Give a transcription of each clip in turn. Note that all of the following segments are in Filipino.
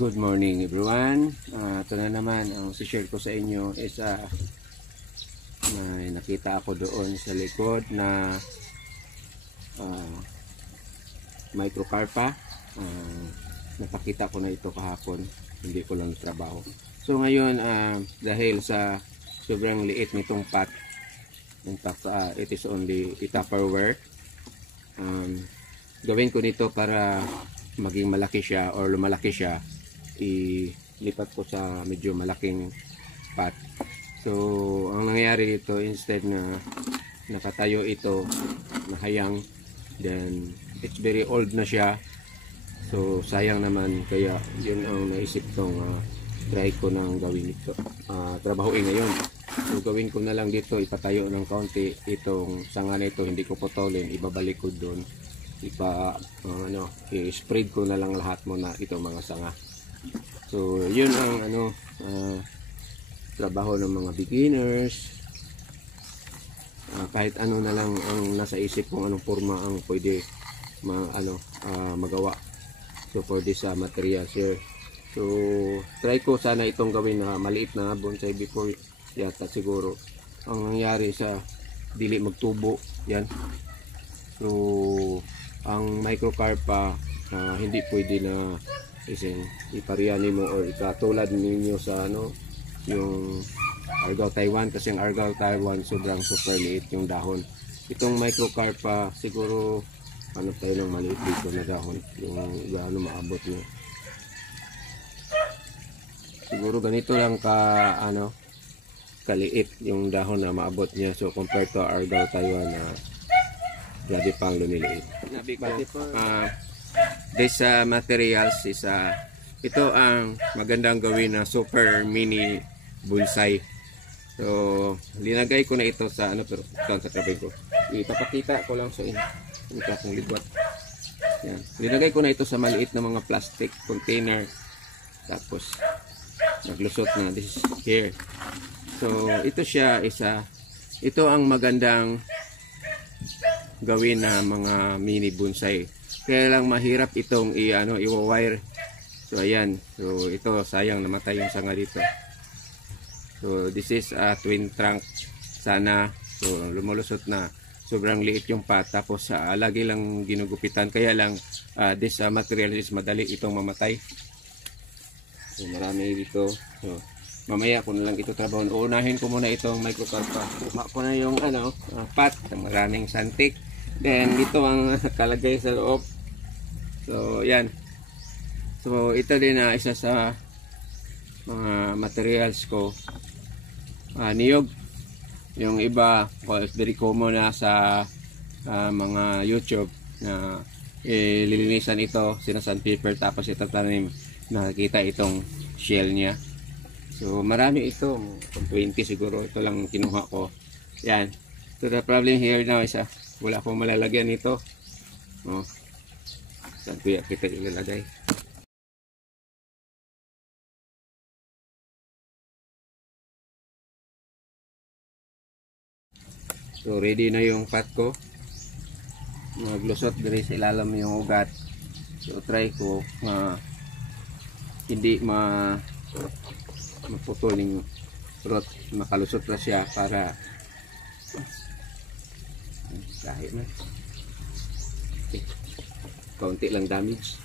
Good morning everyone. Ito na naman ang share ko sa inyo is may nakita ako doon sa likod na microcarpa. Napakita ko na ito kahapon, hindi ko lang trabaho. So ngayon dahil sa sobrang liit nitong pot, in fact it is only Tupperware, gawin ko nito para maging malaki siya or lumalaki siya, ilipat ko sa medyo malaking pot. So ang nangyayari dito, instead na nakatayo ito nahayang, then it's very old na siya, so sayang naman, kaya yun ang naisip kong try ko nang gawin ito, trabahuin ngayon. So gawin ko na lang dito, ipatayo ng kaunti itong sanga na ito, hindi ko putulin, ibabalik ko doon, i-spread ko na lang lahat muna itong mga sanga. So yun ang trabaho ng mga beginners. Kahit ano na lang ang nasa isip kung anong forma ang pwede magawa. So for this materials here, so try ko sana itong gawin na maliit na bonsai before yata siguro. Ang nangyari sa dili magtubo yan. So ang microcarpa hindi pwede na ipariyani mo or ikatulad ninyo sa yung Argao Taiwan, kasi ang Argao Taiwan sobrang super liit yung dahon. Itong microcarpa siguro tayo ng maliit dito na dahon, yung gaano maabot nyo. Siguro ganito lang kaliit yung dahon na maabot niya. So compared to Argao Taiwan grabe pang lumiliit. This materials is ito ang magandang gawin na super mini bonsai. So linagay ko na ito sa pero sa tabi ko. Ipapakita ko lang sa inyo. Ito akong ligwat. Yan. Linagay ko na ito sa maliit na mga plastic container. Tapos naglusot na, this is here. So ito siya ito ang magandang gawin na mga mini bonsai. Kaya lang mahirap itong i-wire. So ayan. So ito sayang namatay yung sanga dito. So this is a twin trunk sana. So lumulusot na. Sobrang liit yung pot. Tapos lagi lang ginugupitan. Kaya lang this material is madali itong mamatay. So marami dito. So mamaya ko na lang ito trabaho. Uunahin ko muna itong microcarpa. Kuma ko na yung pot. Maraming santik. Then dito ang kalagay sa loob. So yan. So ito din isa sa mga materials ko. Niyog. Yung iba very common na sa mga YouTube na lilinisan ito, sinasandpaper tapos itatanim. Nakikita itong shell niya. So marami ito, 20 siguro. Ito lang kinuha ko. Yan. So the problem here now is wala akong malalagyan nito. Saan ko kita ilalagay? So ready na yung pot ko. Maglusot diri sa ilalim yung ugat. So try ko hindi maputol yung rot, makalusot na siya para kahit na. Okay. Kaunti lang damage.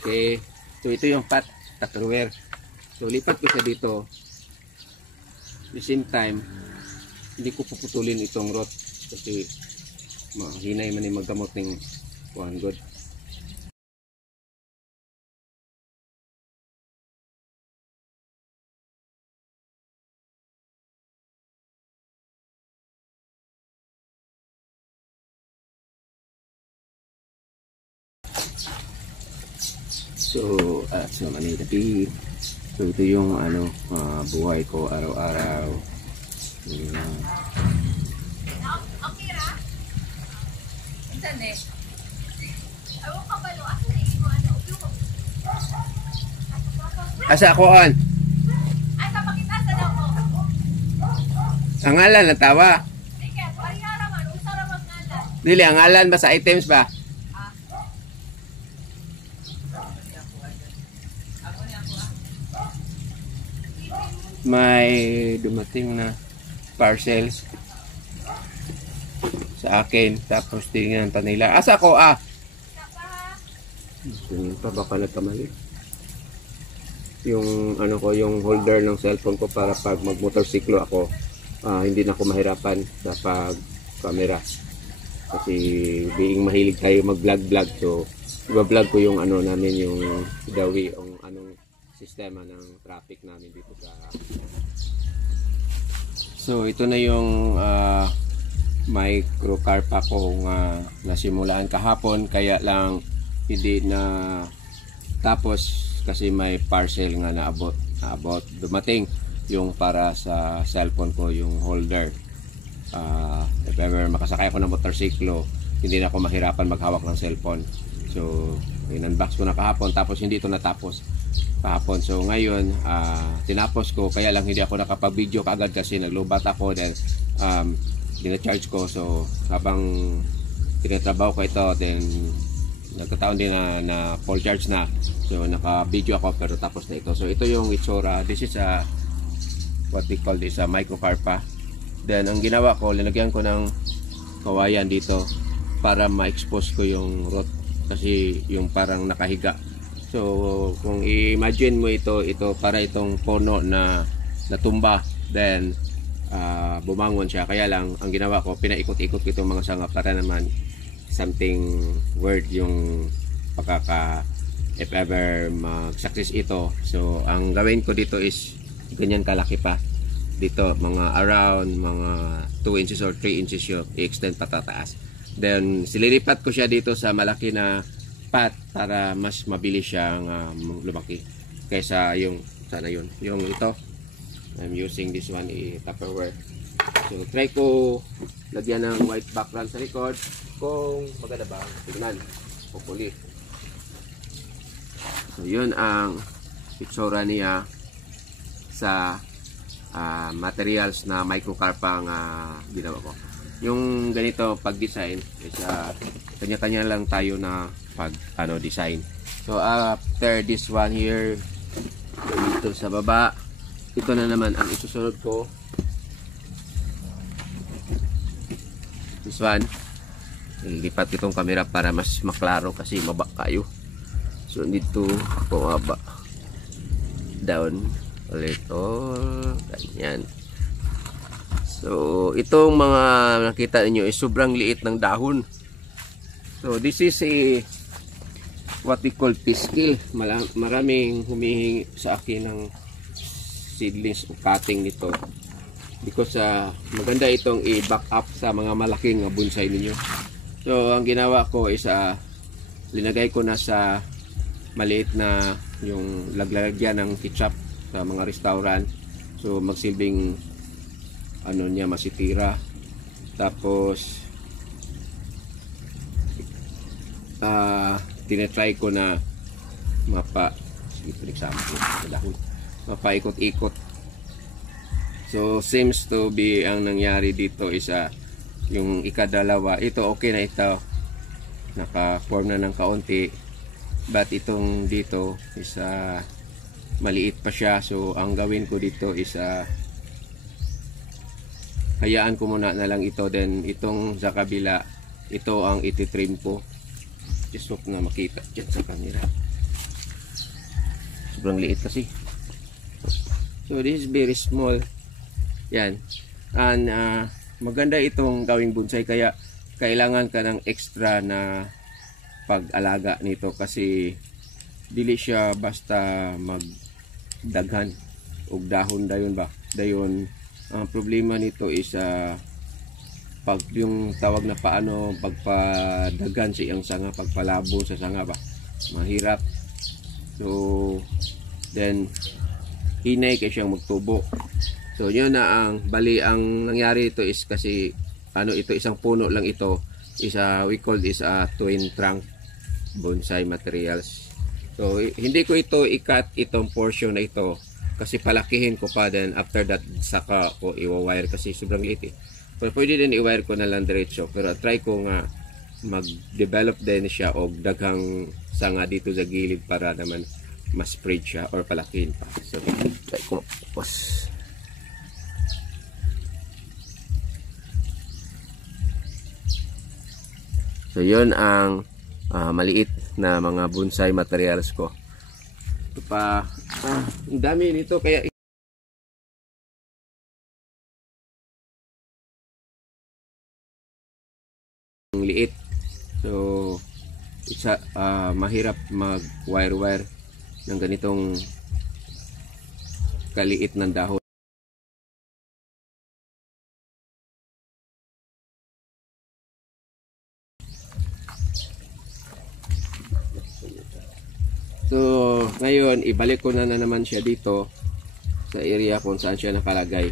Okay. So ito yung pot, Tupperware. So lipat ko siya dito. At the same time, hindi ko puputulin itong rot kasi mahinay man yung maggamot ng one good. So, Manila. So, ito yung buhay ko araw-araw. Asa ako on? Asa pakita sa dako. Ang ngalan na tawa. Sige, parihara man, usa ra mag ngalan. Dili ang ngalan ba sa items ba? may dumating na parcel sa akin. Tapos tingnan pa nila. Asa ko tingin pa baka nagkamali. Yung ano ko, yung holder ng cellphone ko para pag magmotorsiklo ako, hindi na ako mahirapan sa pag camera. Kasi being mahilig tayo mag-vlog, so i-vlog ko yung ano namin, yung dawi, yung anong sistema ng traffic namin dito sa. So ito na yung microcarpa ko nga nasimulaan kahapon, kaya lang hindi na tapos kasi may parcel nga naabot dumating yung para sa cellphone ko, yung holder. If ever makasakay ako ng motorsiklo, hindi na ako mahirapan maghawak ng cellphone. So in-unbox ko na kahapon, tapos hindi ito natapos kahapon. So ngayon tinapos ko, kaya lang hindi ako nakapag-video kaagad kasi naglobat ako, then dina-charge ko. So habang tinatrabaho ko ito, then nagkataon din na full charge na, so naka-video ako pero tapos na ito. So ito yung itsura. This is what we call this microcarpa. Then ang ginawa ko, linagyan ko ng kawayan dito para ma-expose ko yung root, kasi yung parang nakahiga. So kung i-imagine mo ito para itong puno na natumba, then bumangon siya. Kaya lang ang ginawa ko, pinaikot-ikot ko itong mga sanga para naman something weird yung if ever mag-success ito. So ang gawin ko dito is ganyan kalaki pa dito, mga around mga 2 inches or 3 inches yung i-extend patataas. Then sililipat ko siya dito sa malaki na pot para mas mabilis siyang lumaki kaysa yung sana yun. Yung ito, I'm using this one, Tupperware. So try ko lagyan ng white background sa likod kung maganda ba tingnan, hopefully. So yun ang itsura niya sa materials na microcarpa ang ginawa ko. Yung ganito pag-design is kanya-kanya lang tayo na pag design. So after this one here, dito sa baba, ito na naman ang isusunod ko. This one, ilipat itong camera para mas maklaro kasi maba kayo. So dito bumaba, down ulit, ganyan. So itong mga nakita niyo is sobrang liit ng dahon. So this is what we call pistil. Maraming humihingi sa akin ng seedlings o cutting nito because maganda itong i-back up sa mga malaking bonsai ninyo. So ang ginawa ko is linagay ko na sa maliit na yung laglagyan ng ketchup sa mga restaurant. So magsilbing niya masitira. Tapos tinatry ko na mapaikot-ikot. So seems to be ang nangyari dito is yung ikadalawa, ito okay na, ito naka-form na ng kaunti, but itong dito is maliit pa siya. So ang gawin ko dito is hayaan ko muna na lang ito, then itong sa kabila, ito ang ititrim ko. Just hope na makita dyan sa camera, sobrang liit kasi. So this is very small yan, and maganda itong gawing bonsai, kaya kailangan ka ng extra na pag-alaga nito kasi dili siya basta magdaghan og dahon dayon. Ang problema nito is pag yung tawag na paano pagpadagan sa iyang sanga, pagpalabo sa sanga ba, mahirap. So then hinay kay siyang magtubo. So yun na ang bali. Ang nangyari ito is kasi ito isang puno lang ito, we call this twin trunk bonsai materials. So hindi ko ito i-cut itong portion na ito kasi palakihin ko pa, then after that saka ko i-wire kasi sobrang liit Pero pwede din i-wire ko na lang diretso, pero try ko nga mag-develop din siya og daghang sanga dito sa gilid para naman mas spread siya or palakin pa. So, try ko tapos. So, yun ang maliit na mga bonsai materials ko. Ito pa, ang dami nito kaya ang liit. So, mahirap mag wire ng ganitong kaliit ng dahon. So, ngayon, ibalik ko na naman siya dito sa area kung saan siya nakalagay.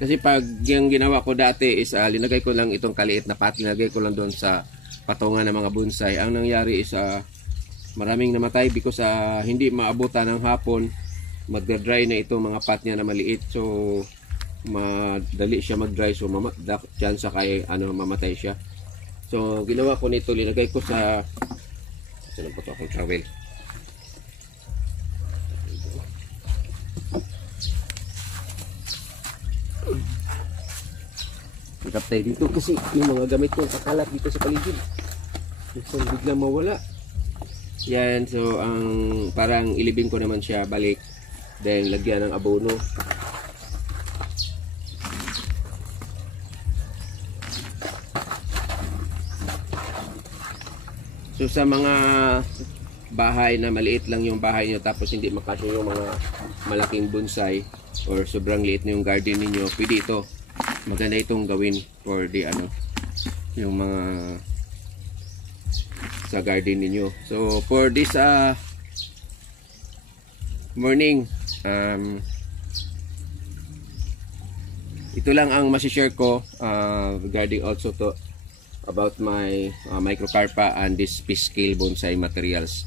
Kasi pag yung ginawa ko dati is linagay ko lang itong kaliit na pot, linagay ko lang doon sa patungan ng mga bonsai. Ang nangyari is maraming namatay because hindi maabutan ng hapon. Mag-dry na itong mga pot niya na maliit. So, madali siya mag-dry. So, chance kay mamatay siya. So, ginawa ko nito, linagay ko sa saan po ito akong travel. Ikap tayo dito kasi yung mga gamit ko kakalat dito sa paligid. So biglang mawala. Yan, so ang parang ilibing ko naman siya balik. Then lagyan ng abono. So sa mga bahay na maliit lang yung bahay nyo tapos hindi makasya yung mga malaking bonsai or sobrang liit na yung garden ninyo, pwede ito. Maganda itong gawin for the yung mga sa garden ninyo. So for this morning, ito lang ang masishare ko regarding also to about my microcarpa and this fish scale bonsai materials.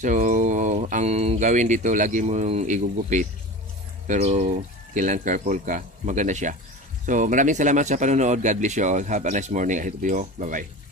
So ang gawin dito, lagi mong igugupit pero kailangan careful ka, maganda siya. So, maraming salamat sa panonood. God bless you all. Have a nice morning ahead of you. Bye-bye.